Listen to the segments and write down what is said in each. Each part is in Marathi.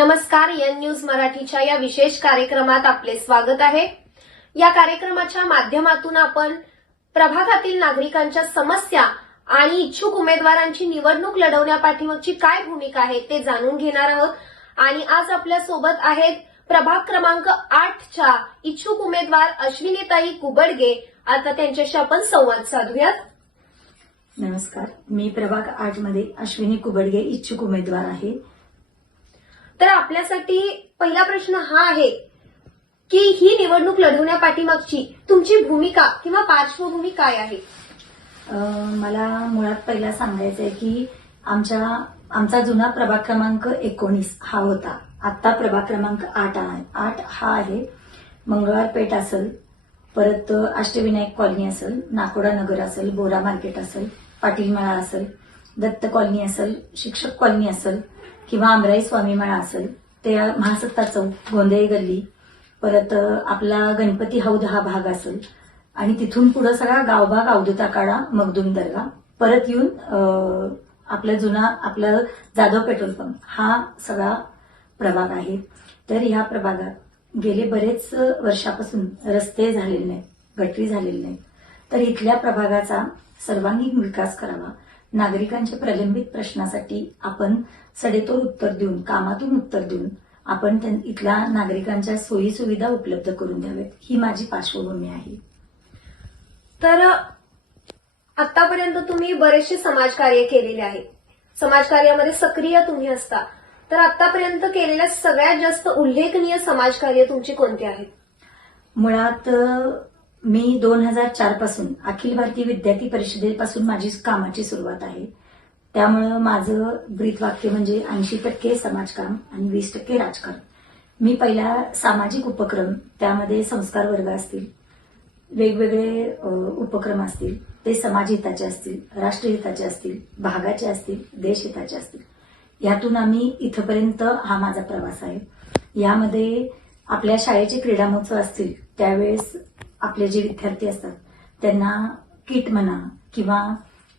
नमस्कार एन न्यूज मराठीच्या या विशेष कार्यक्रमात आपले स्वागत आहे. या कार्यक्रमाच्या माध्यमातून आपण प्रभागातील नागरिकांच्या समस्या आणि इच्छुक उमेदवारांची निवडणूक लढवण्यापाठीमागची काय भूमिका आहे ते जाणून घेणार आहोत. आणि आज आपल्यासोबत आहेत प्रभाग क्रमांक आठच्या इच्छुक उमेदवार अश्विनीताई कुबडगे. आता त्यांच्याशी आपण संवाद साधूयात. नमस्कार. मी प्रभाग आठमध्ये अश्विनी कुबडगे इच्छुक उमेदवार आहे. तर आपल्यासाठी पहिला प्रश्न हा आहे की ही निवडणूक लढवण्यापाठीमागची तुमची भूमिका किंवा पार्श्वभूमी काय आहे? मला मुळात पहिला सांगायचं आहे की आमच्या आमचा जुना प्रभाग क्रमांक एकोणीस हा होता. आत्ता प्रभाग क्रमांक आठ आहे. आठ हा आहे. मंगळवार पेठ असेल परत अष्टविनायक कॉलनी असेल नाकोडा नगर असेल बोरा मार्केट असेल पाटील मळा असेल दत्त कॉलनी असेल शिक्षक कॉलनी असेल किंवा आमराई स्वामीमाळा असेल ते महासत्ता चौक गोंधळी गल्ली परत आपला गणपती हौद हा भाग असेल आणि तिथून पुढे सगळा गावभाग अवधुता काढा मगदूम दर्गा परत येऊन आपला जुना आपलं जाधव पेट्रोल पंप हा सगळा प्रभाग आहे. तर ह्या प्रभागात गेले बरेच वर्षापासून रस्ते झालेले नाहीत गटरी झालेले नाहीत. तर इथल्या प्रभागाचा सर्वांगीण विकास करावा. नागरिकांच्या प्रलंबित प्रश्नासाठी आपण सडेतोड उत्तर देऊन कामातून उत्तर देऊन आपण इथल्या नागरिकांच्या सोयी सुविधा उपलब्ध करून द्यावेत ही माझी पार्श्वभूमी आहे. तर आतापर्यंत तुम्ही बरेचसे समाजकार्य केलेले आहे. समाजकार्यामध्ये सक्रिय तुम्ही असता. तर आतापर्यंत केलेल्या सगळ्यात जास्त उल्लेखनीय समाजकार्य तुमची कोणती आहेत? मुळात मी दोन हजार चारपासून अखिल भारतीय विद्यार्थी परिषदेपासून माझी कामाची सुरुवात आहे. त्यामुळं माझं ब्रीदवाक्य म्हणजे ऐंशी टक्के समाजकाम आणि वीस टक्के राजकारण मी पहिला सामाजिक उपक्रम त्यामध्ये संस्कार वर्ग असतील वेगवेगळे उपक्रम असतील ते समाजहिताचे असतील राष्ट्रहिताचे असतील भागाचे असतील देशहिताचे असतील. यातून आम्ही इथपर्यंत हा माझा प्रवास आहे. यामध्ये आपल्या शाळेचे क्रीडा महोत्सव असतील त्यावेळेस आपले जे विद्यार्थी असतात त्यांना किट म्हणा किंवा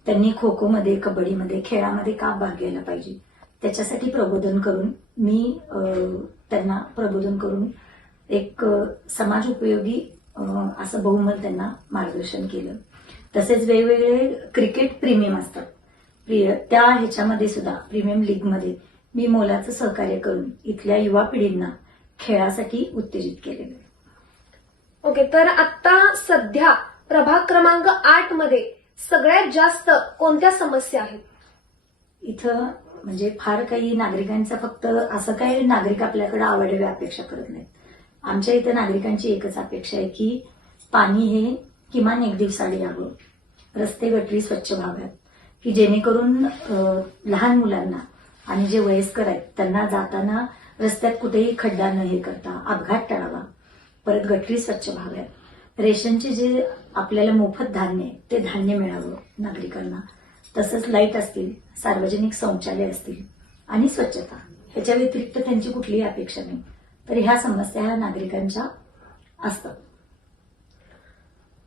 त्यांनी खो खोमध्ये कबड्डीमध्ये खेळामध्ये का भाग घ्यायला पाहिजे त्याच्यासाठी प्रबोधन करून मी त्यांना प्रबोधन करून एक समाज उपयोगी असं बहुमत त्यांना मार्गदर्शन केलं. तसेच वेगवेगळे क्रिकेट प्रीमियम असतात. प्रिय त्या ह्याच्यामध्ये सुद्धा प्रीमियम लीगमध्ये मी मोलाचं सहकार्य करून इथल्या युवा पिढींना खेळासाठी उत्तेजित केलेलं ओके तर आता सध्या प्रभाग क्रमांक आठमध्ये सगळ्यात जास्त कोणत्या समस्या आहेत? इथं म्हणजे फार काही नागरिकांचा फक्त असं काही नागरिक आपल्याकडे आवडावे अपेक्षा करत नाहीत. आमच्या इथं नागरिकांची एकच अपेक्षा आहे की पाणी हे किमान एक दिवसाआड यावं. रस्ते गटरी स्वच्छ व्हाव्यात. की जेणेकरून लहान मुलांना आणि जे वयस्कर आहेत त्यांना जाताना रस्त्यात कुठेही खड्डा न हे करता अपघात टाळावा. परत गटरी स्वच्छ व्हाव्यात. रेशनचे जे आपल्याला मोफत धान्य आहे ते धान्य मिळावं नागरिकांना. तसंच लाइट असतील सार्वजनिक शौचालय असतील आणि स्वच्छता. ह्याच्या व्यतिरिक्त त्यांची कुठलीही अपेक्षा नाही. तर ह्या समस्या ह्या नागरिकांच्या असतात.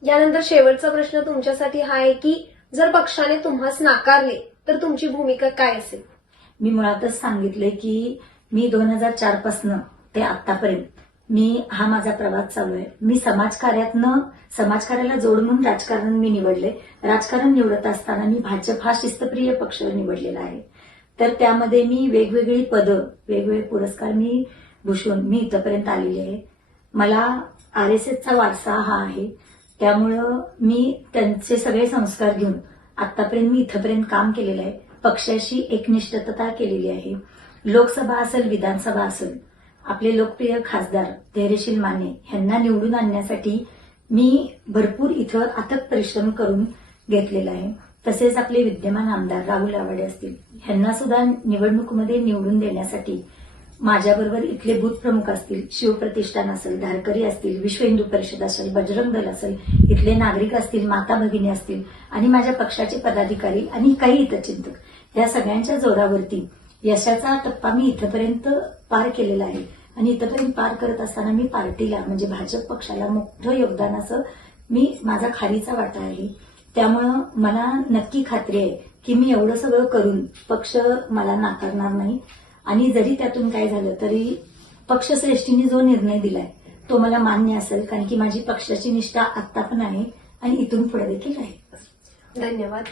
यानंतर शेवटचा प्रश्न तुमच्यासाठी हा आहे की जर पक्षाने तुम्हास नाकारले तर तुमची भूमिका काय असेल? मी मुळातच सांगितले की मी दोन हजार चार पासनं ते आतापर्यंत मी हा माझा प्रवास चालू आहे. मी समाजकार्यातनं समाजकार्याला जोड म्हणून राजकारण मी निवडले. राजकारण निवडत असताना मी भाजप हा शिस्तप्रिय पक्ष निवडलेला आहे. तर त्यामध्ये मी वेगवेगळी पदं वेगवेगळे पुरस्कार मी भूषवून मी इथंपर्यंत आलेली आहे. मला आर एस एसचा वारसा हा आहे. त्यामुळं मी त्यांचे सगळे संस्कार घेऊन आतापर्यंत मी इथंपर्यंत काम केलेलं आहे. पक्षाशी एकनिष्ठता केलेली आहे. लोकसभा असेल विधानसभा असेल आपले लोकप्रिय खासदार धैर्यशील माने यांना निवडून आणण्यासाठी मी भरपूर इथं अथक परिश्रम करून घेतलेला आहे. तसेच आपले विद्यमान आमदार राहुल आवाडे असतील यांना सुद्धा निवडणुकीमध्ये निवडून देण्यासाठी माझ्याबरोबर इथले बूथ प्रमुख असतील शिवप्रतिष्ठान असेल धारकरी असतील विश्व हिंदू परिषद असेल बजरंग दल असेल इथले नागरिक असतील माता भगिनी असतील आणि माझ्या पक्षाचे पदाधिकारी आणि काही हितचिंतक या सगळ्यांच्या जोरावरती यशाचा टप्पा मी इथपर्यंत पार केलेला आहे. आणि इथपर्यंत पार करत असताना मी पार्टीला म्हणजे भाजप पक्षाला मोठं योगदानाचं मी माझा खारीचा वाटा आहे. त्यामुळं मला नक्की खात्री आहे की मी एवढं सगळं करून पक्ष मला नाकारणार नाही. आणि जरी त्यातून काय झालं तरी पक्षश्रेष्ठीने जो निर्णय दिलाय तो मला मान्य असेल कारण की माझी पक्षाची निष्ठा आत्ता पण आहे आणि इथून पुढे देखील आहे. धन्यवाद.